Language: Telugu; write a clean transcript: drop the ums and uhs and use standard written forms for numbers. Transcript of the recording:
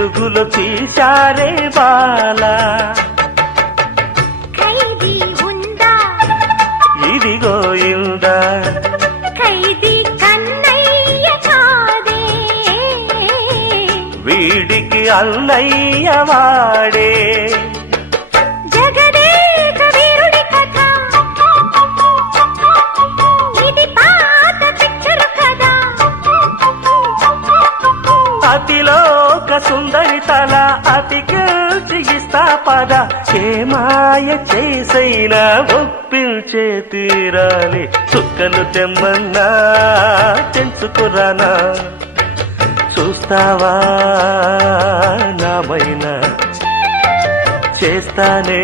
వెలుగులో తీశారే బాలా. ఖైదీ ఉందా ఇదిగో ఇందా ఖైదీ కన్నయ్య కాదే, వీడికి అన్నయ్య వాడే. జగదేక వీరుడి కథ ఇది పాత పిక్చరు కదా. అతిలోక సుందరి తల అతికిస్తా పద, ఏ మాయ చేసైనా ఒప్పించే తీరాలి. చుక్కలు తెమ్మన్నా తెంచుకురానా, చూస్తావా నామైనా చేస్తానే